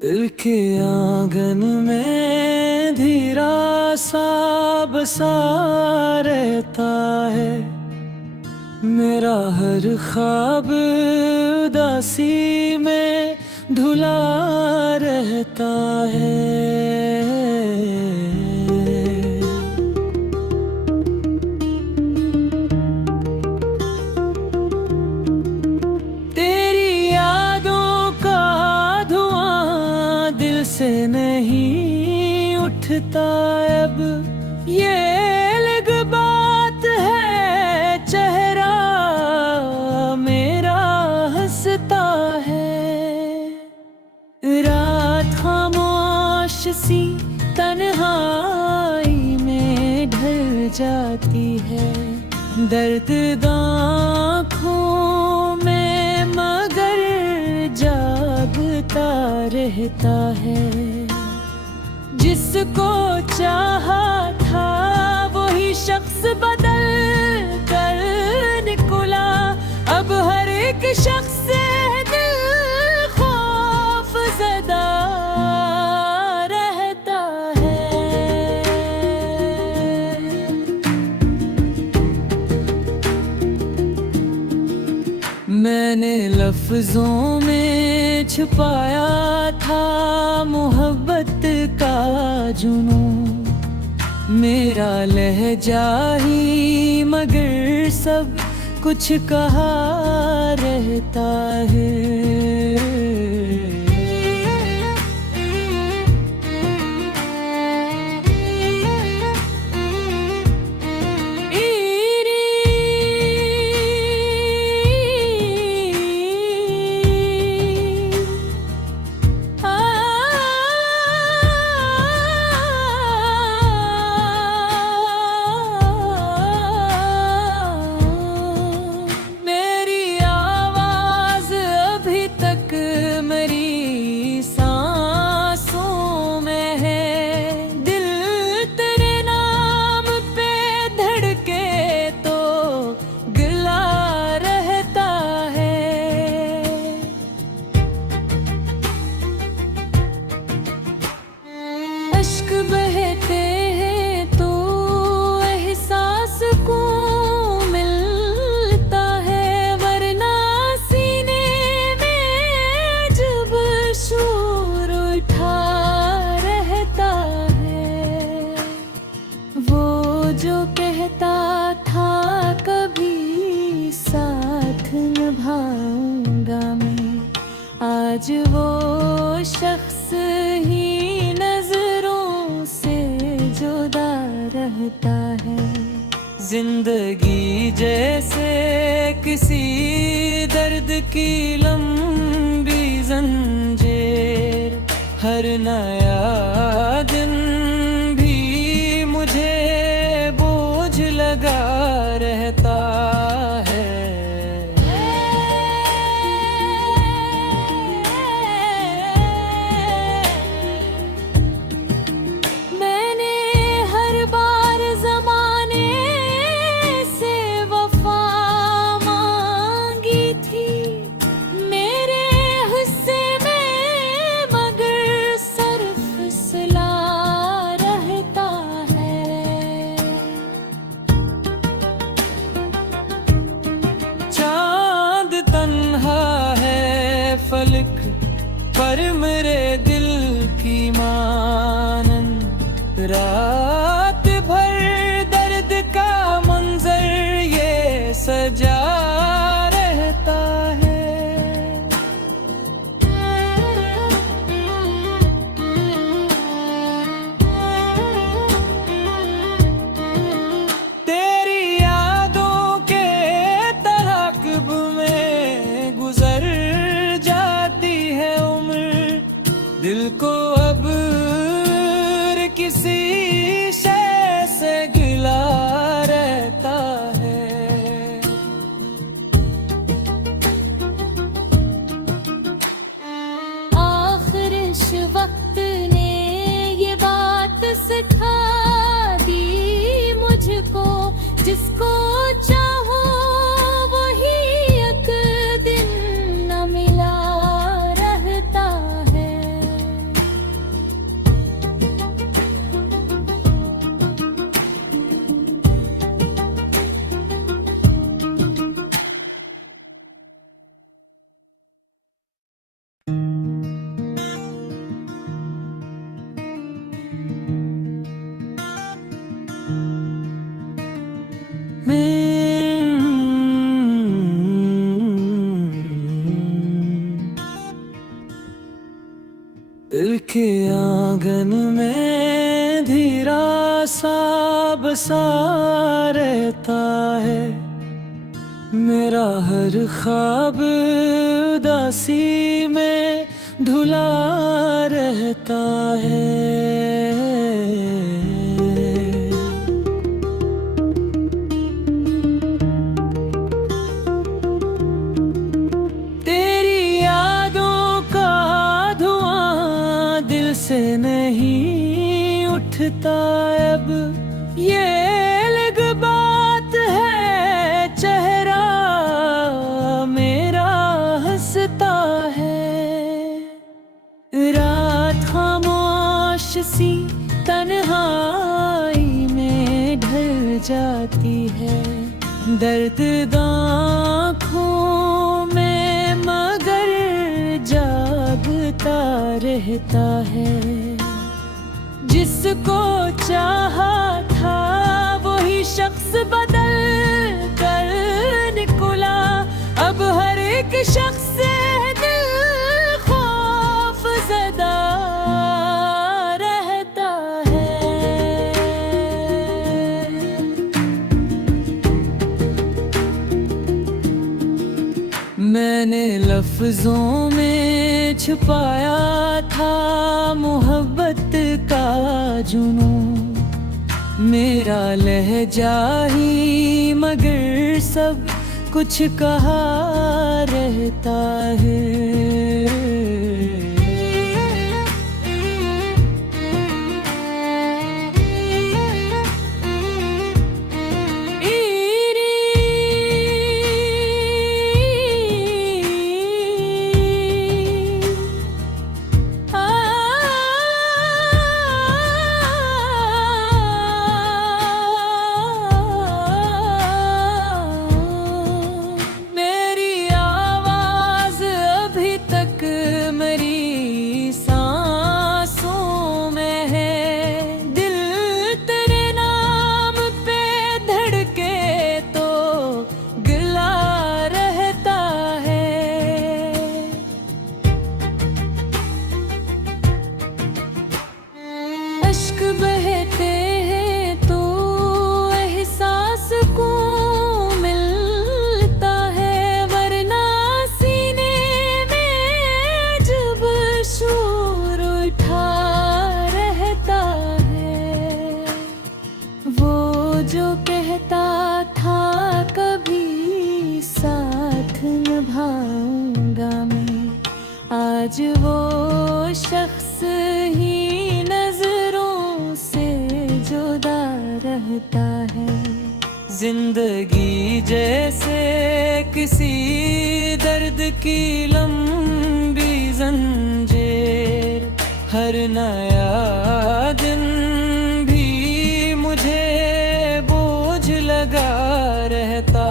दिल के आंगन में धीरा सा बसा रहता है। मेरा हर ख्वाब उदासी में धुला रहता है। से नहीं उठता अब ये अलग बात है। चेहरा मेरा हंसता है। रात खामोश सी तन्हाई में ढल जाती है। दर्द आँखों में मगर जागता रहता है। जिसको चाहा था वही शख्स बदल कर निकला। अब हर एक शख्स से दिल खौफ ज़दा रहता है। मैंने लफ्जों में छुपाया था मोहब्बत का जुनून। मेरा लहजा ही मगर सब कुछ कहा रहता है। अश्क बहते हैं तो एहसास को मिलता है। वरना सीने में जब शोर उठा रहता है। वो जो कहता था कभी साथ निभाऊंगा मैं, आज वो शख्स ही रहता है। जिंदगी जैसे किसी दर्द की लंबी जंजीर। हर नया दिन भी मुझे बोझ लगा रहता है। फलक पर मेरे दिल की मानन रात भर दर्द का मंजर ये सजा रहता है। तेरी यादों के तराकब में गुजर दिल को अब किसी शय से गिला रहता है। आखिर इस वक्त ने ये बात सिखा दी मुझको। जिसको चाहो वही एक दिन न मिला रहता है। दिल के आंगन में धीरा सा बसा रहता है, मेरा हर ख्वाब उदासी में धुला रहता है। से नहीं उठता अब, ये अलग बात है, चेहरा मेरा हंसता है। रात खामोश सी तन्हाई में ढल जाती है, दर्द आँखों में मगर जागता रहता है। जिसको चाहा था वही शख्स बदल कर निकला, अब हर एक शख्स से दिल खौफ ज़दा रहता है। मैंने लफ्जों में छुपाया था मोहब्बत का जुनून, मेरा लहजा ही मगर सब कुछ कहा रहता है। अश्क बहते हैं तो एहसास को मिलता है, वरना सीने में जब शोर उठा रहता है। वो जो कहता था कभी साथ निभाऊंगा मैं, आज वो शख्स ही रहता है। जिंदगी जैसे किसी दर्द की लंबी जंजीर, हर नया दिन भी मुझे बोझ लगा रहता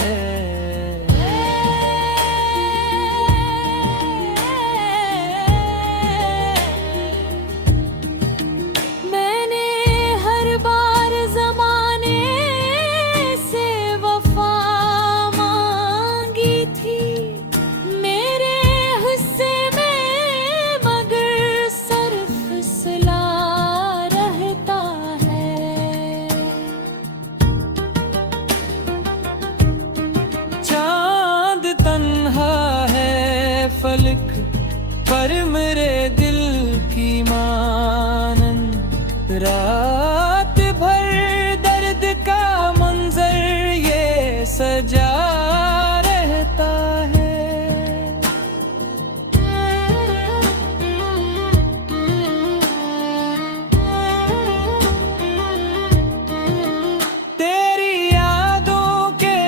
है। फलक पर मेरे दिल की मानन रात भर दर्द का मंजर ये सजा रहता है। तेरी यादों के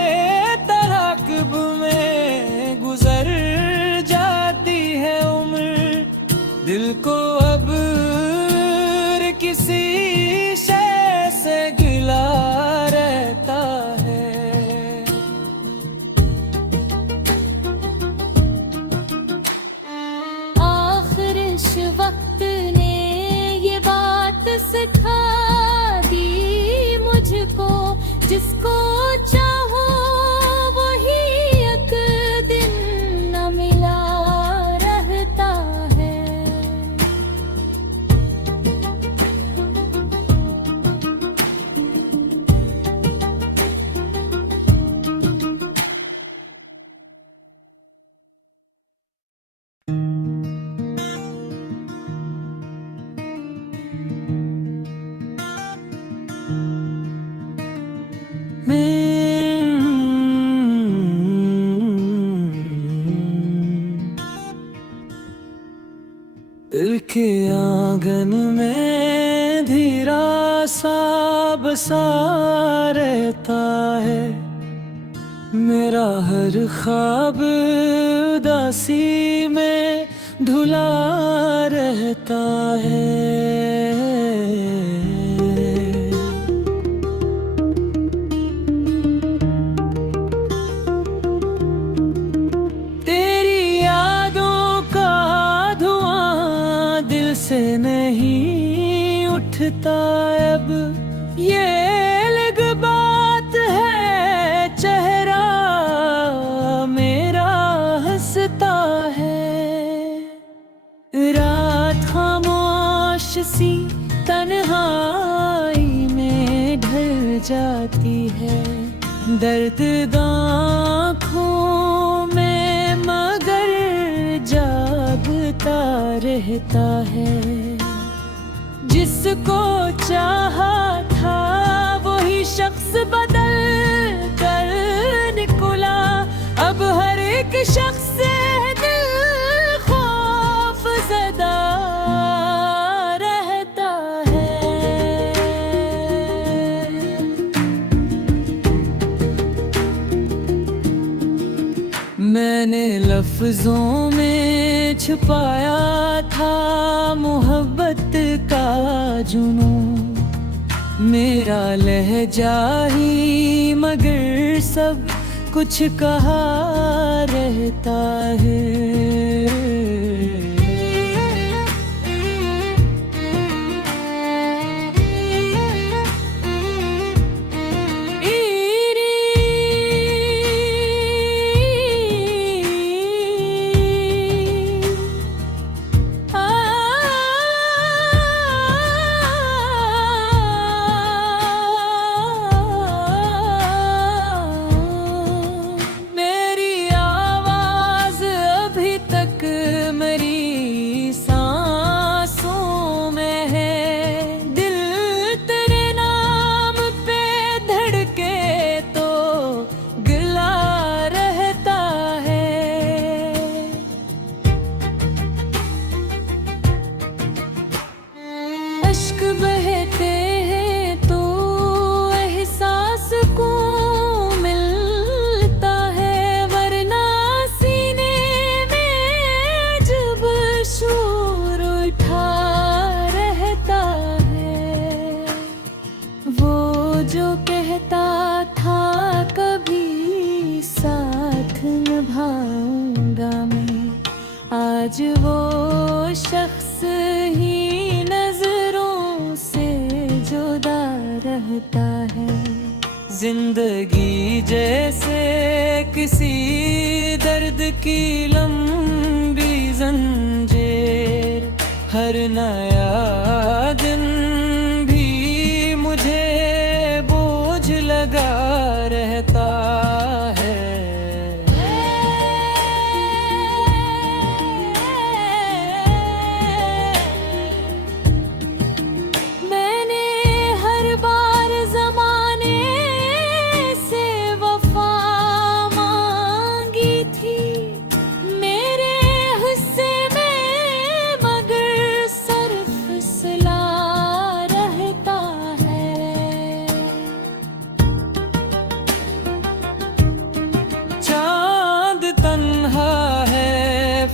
तराकब में गुजर दिल इस वक्त ने ये बात सिखा दी मुझको, जिसको चाहो वही एक दिन न मिला रहता है। दिल के आंगन में धीरा सा बसा रहता है, मेरा हर ख्वाब उदासी में धुला रहता है। से नहीं उठता अब, ये अलग बात है, चेहरा मेरा हंसता है। रात खामोश सी तन्हाई में ढल जाती है, दर्द आँखों में मगर जागता रहता है। जिसको चाहा था वही शख्स बदल कर निकला, अब हर एक शख्स से दिल खौफ ज़दा रहता है। मैंने लफ्जों में छुपाया था मोहब्बत का जुनून, मेरा लहजा ही मगर सब कुछ कहा रहता है। अश्क बहते हैं तो एहसास को मिलता है, वरना सीने में जब शोर उठा रहता है। वो जो कहता था कभी साथ निभाऊंगा मैं, आज वो शख्स ही रहता है। जिंदगी जैसे किसी दर्द की लंबी जंजीर, हर नया दिन भी मुझे बोझ लगा रहता है।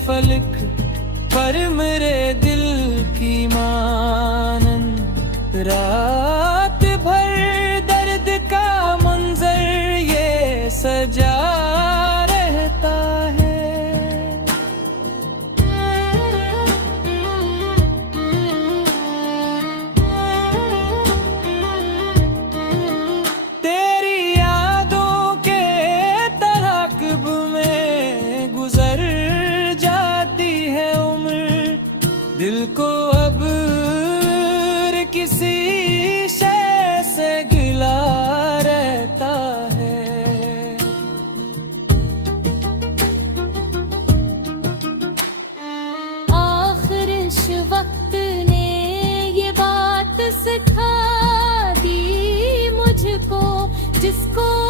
फलक पर मेरे दिल की मानन रात भर दर्द का मंजर ये सजा रहता है। को अब किसी शय से गिला रहता है। आखिर इस वक्त ने ये बात सिखा दी मुझको, जिसको